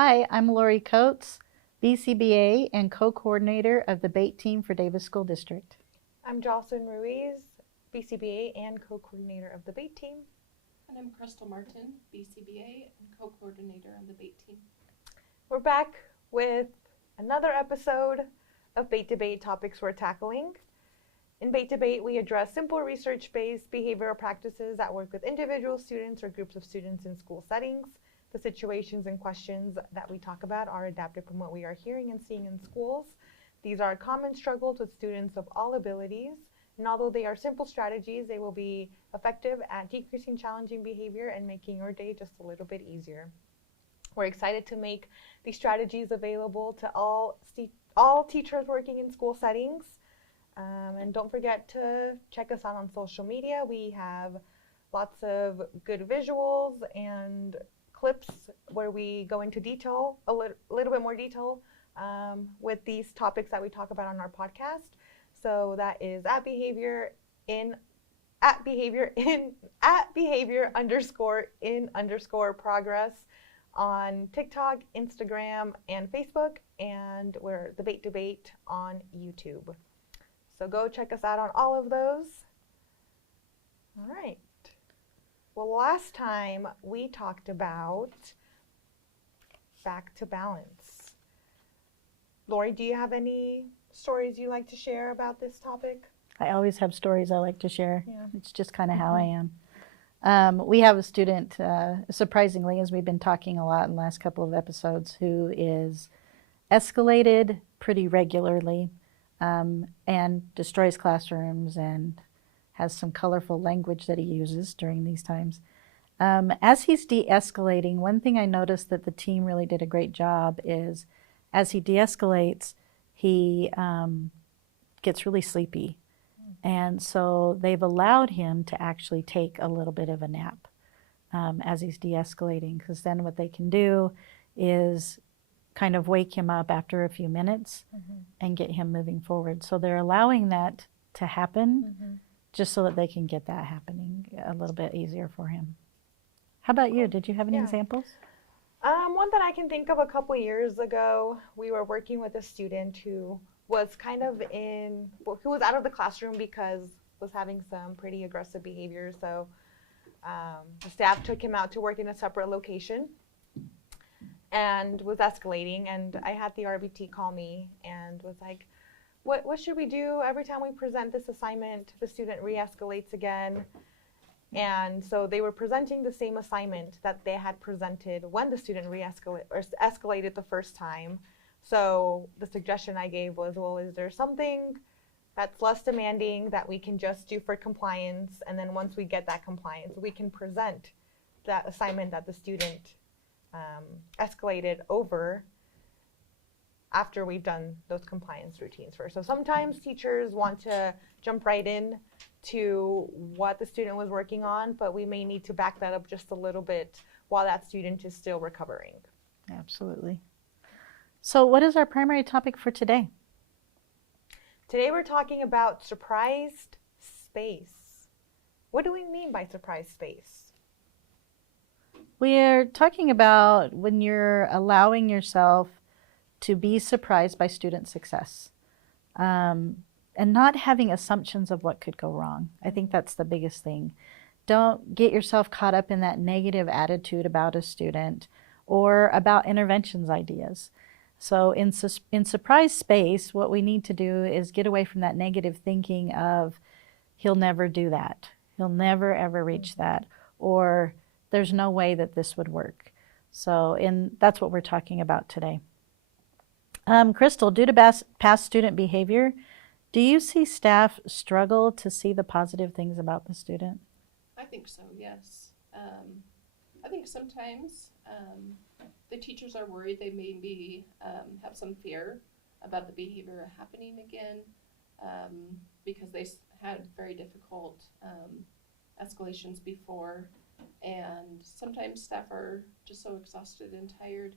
Hi, I'm Lori Coates, BCBA and co-coordinator of the BATE team for Davis School District. I'm Jocelyn Ruiz, BCBA and co-coordinator of the BATE team. And I'm Crystal Martin, BCBA and co-coordinator on the BATE team. We're back with another episode of BATE Debate topics we're tackling. In BATE Debate, we address simple research-based behavioral practices that work with individual students or groups of students in school settings. The situations and questions that we talk about are adapted from what we are hearing and seeing in schools. These are common struggles with students of all abilities, and although they are simple strategies, they will be effective at decreasing challenging behavior and making your day just a little bit easier. We're excited to make these strategies available to all teachers working in school settings. And don't forget to check us out on social media. We have lots of good visuals and clips where we go into detail, a little bit more detail with these topics that we talk about on our podcast. So that is at behavior underscore progress on TikTok, Instagram, and Facebook, and we're the BATE Debate on YouTube. So go check us out on all of those. All right. Well, last time we talked about back to balance. Lori, do you have any stories you'd like to share about this topic? I always have stories I like to share. Yeah. It's just kind of how I am. We have a student, surprisingly, as we've been talking a lot in the last couple of episodes, who is escalated pretty regularly and destroys classrooms and has some colorful language that he uses during these times. As he's de-escalating, one thing I noticed that the team really did a great job is as he de-escalates, he gets really sleepy. And so they've allowed him to actually take a little bit of a nap as he's de-escalating, because then what they can do is kind of wake him up after a few minutes and get him moving forward. So they're allowing that to happen just so that they can get that happening a little bit easier for him. How about you? Did you have any examples? One that I can think of a couple years ago, we were working with a student who was who was out of the classroom because was having some pretty aggressive behavior. So the staff took him out to work in a separate location and was escalating. And I had the RBT call me and was like, what should we do? Every time we present this assignment, the student re-escalates again. And so they were presenting the same assignment that they had presented when the student escalated the first time. So the suggestion I gave was, well, is there something that's less demanding that we can just do for compliance? And then once we get that compliance, we can present that assignment that the student escalated over after we've done those compliance routines first. So sometimes teachers want to jump right in to what the student was working on, but we may need to back that up just a little bit while that student is still recovering. Absolutely. So what is our primary topic for today? Today we're talking about surprised space. What do we mean by surprised space? We're talking about when you're allowing yourself to be surprised by student success and not having assumptions of what could go wrong. I think that's the biggest thing. Don't get yourself caught up in that negative attitude about a student or about interventions ideas. So in surprise space, what we need to do is get away from that negative thinking of he'll never do that, he'll never ever reach that, or there's no way that this would work. So that's what we're talking about today. Crystal, due to past student behavior, do you see staff struggle to see the positive things about the student? I think so, yes. I think sometimes the teachers are worried they maybe have some fear about the behavior happening again because they had very difficult escalations before, and sometimes staff are just so exhausted and tired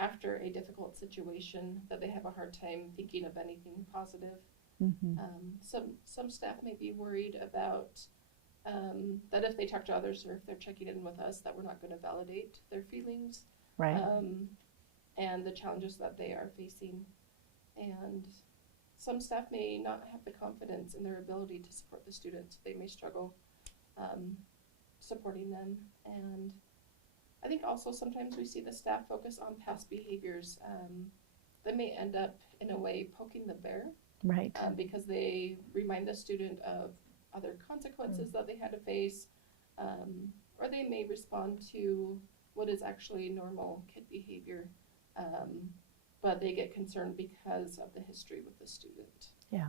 after a difficult situation that they have a hard time thinking of anything positive. Some staff may be worried about that if they talk to others or if they're checking in with us, that we're not going to validate their feelings. Right. And the challenges that they are facing. And some staff may not have the confidence in their ability to support the students. They may struggle supporting them. And I think also sometimes we see the staff focus on past behaviors that may end up in a way poking the bear. Right. Because they remind the student of other consequences that they had to face, or they may respond to what is actually normal kid behavior, but they get concerned because of the history with the student. Yeah,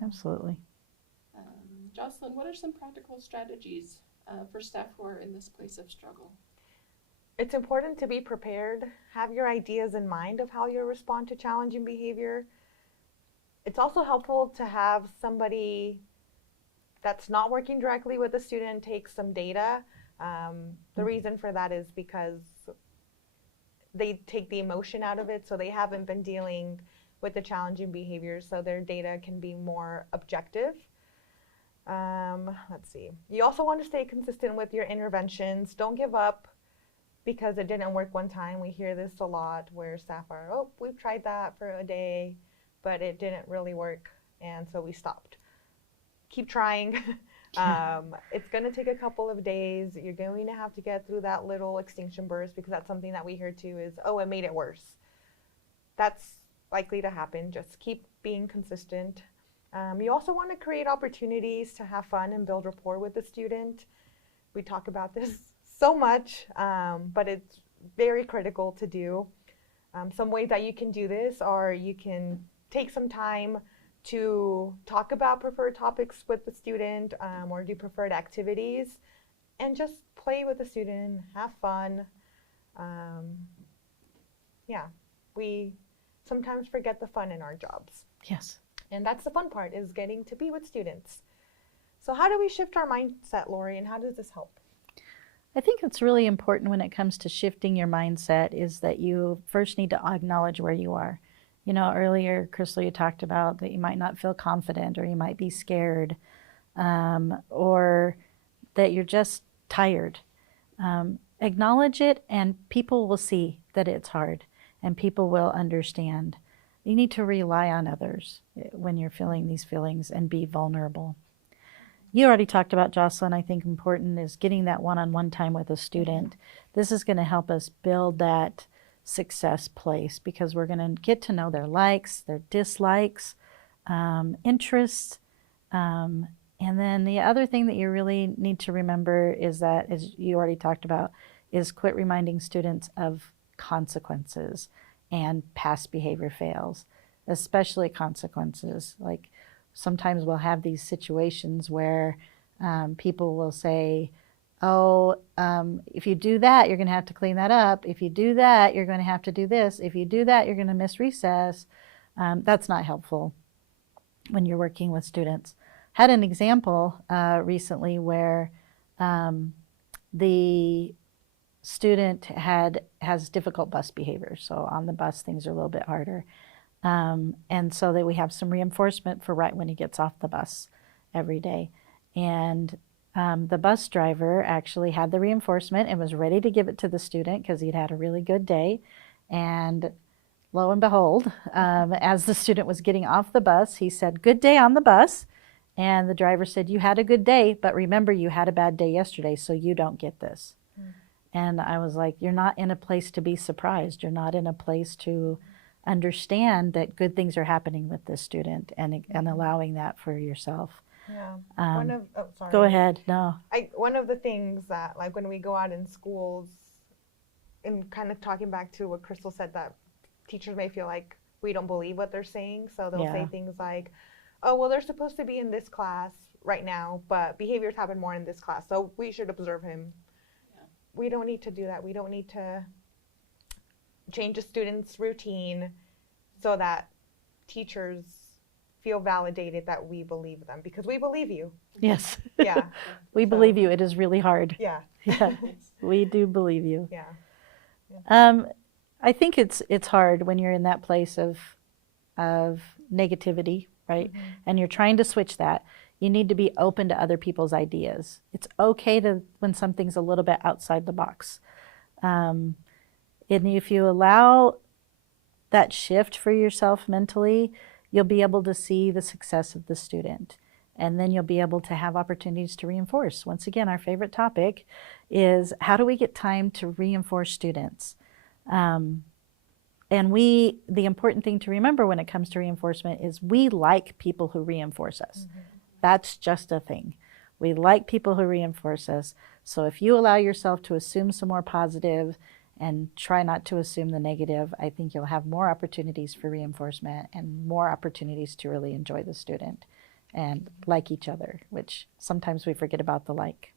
absolutely. Jocelyn, what are some practical strategies for staff who are in this place of struggle? It's important to be prepared. Have your ideas in mind of how you'll respond to challenging behavior. It's also helpful to have somebody that's not working directly with the student take some data. The reason for that is because they take the emotion out of it, so they haven't been dealing with the challenging behaviors, so their data can be more objective. Let's see. You also want to stay consistent with your interventions. Don't give up because it didn't work one time. We hear this a lot where staff are, oh, we've tried that for a day, but it didn't really work, and so we stopped. Keep trying. It's going to take a couple of days. You're going to have to get through that little extinction burst, because that's something that we hear too is, oh, it made it worse. That's likely to happen. Just keep being consistent. You also want to create opportunities to have fun and build rapport with the student. We talk about this so much, but it's very critical to do. Some ways that you can do this are you can take some time to talk about preferred topics with the student, or do preferred activities, and just play with the student, have fun. We sometimes forget the fun in our jobs. Yes. And that's the fun part, is getting to be with students. So how do we shift our mindset, Lori, and how does this help? I think it's really important when it comes to shifting your mindset is that you first need to acknowledge where you are. You know, earlier, Crystal, you talked about that you might not feel confident, or you might be scared, or that you're just tired. Acknowledge it, and people will see that it's hard, and people will understand. You need to rely on others when you're feeling these feelings and be vulnerable. You already talked about, Jocelyn, I think important is getting that one-on-one time with a student. This is going to help us build that success place, because we're going to get to know their likes, their dislikes, interests. And then the other thing that you really need to remember is that, as you already talked about, is quit reminding students of consequences and past behavior fails, especially consequences. Like sometimes we'll have these situations where people will say, oh, if you do that, you're going to have to clean that up. If you do that, you're going to have to do this. If you do that, you're going to miss recess. That's not helpful when you're working with students. Had an example recently where the student has difficult bus behavior. So on the bus, things are a little bit harder. And so that we have some reinforcement for right when he gets off the bus every day. And the bus driver actually had the reinforcement and was ready to give it to the student because he'd had a really good day. And lo and behold, as the student was getting off the bus, he said, "Good day on the bus." And the driver said, "You had a good day, but remember you had a bad day yesterday, so you don't get this." And I was like, you're not in a place to be surprised. You're not in a place to understand that good things are happening with this student, and allowing that for yourself. Yeah. Sorry. Go ahead. No. One of the things that, like, when we go out in schools, and kind of talking back to what Crystal said, that teachers may feel like we don't believe what they're saying. So they'll say things like, oh, well, they're supposed to be in this class right now, but behaviors happen more in this class, so we should observe him. Yeah. We don't need to do that. We don't need to change a student's routine so that teachers feel validated that we believe them, because we believe you. Yes. Yeah. We believe you. It is really hard. Yeah. Yeah. We do believe you. Yeah. I think it's hard when you're in that place of negativity, right? Mm-hmm. And you're trying to switch that. You need to be open to other people's ideas. It's okay to when something's a little bit outside the box. And if you allow that shift for yourself mentally, you'll be able to see the success of the student. And then you'll be able to have opportunities to reinforce. Once again, our favorite topic is how do we get time to reinforce students? And the important thing to remember when it comes to reinforcement is we like people who reinforce us. Mm-hmm. That's just a thing. We like people who reinforce us. So if you allow yourself to assume some more positive and try not to assume the negative, I think you'll have more opportunities for reinforcement and more opportunities to really enjoy the student and like each other, which sometimes we forget about the like.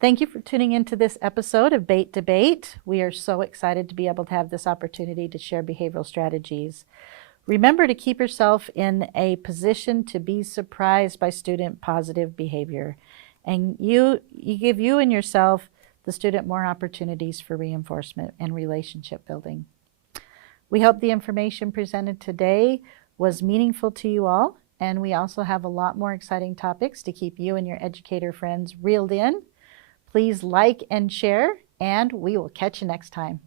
Thank you for tuning into this episode of Bait Debate. We are so excited to be able to have this opportunity to share behavioral strategies. Remember to keep yourself in a position to be surprised by student positive behavior. And you give you and yourself, the student, more opportunities for reinforcement and relationship building. We hope the information presented today was meaningful to you all. And we also have a lot more exciting topics to keep you and your educator friends reeled in. Please like and share, and we will catch you next time.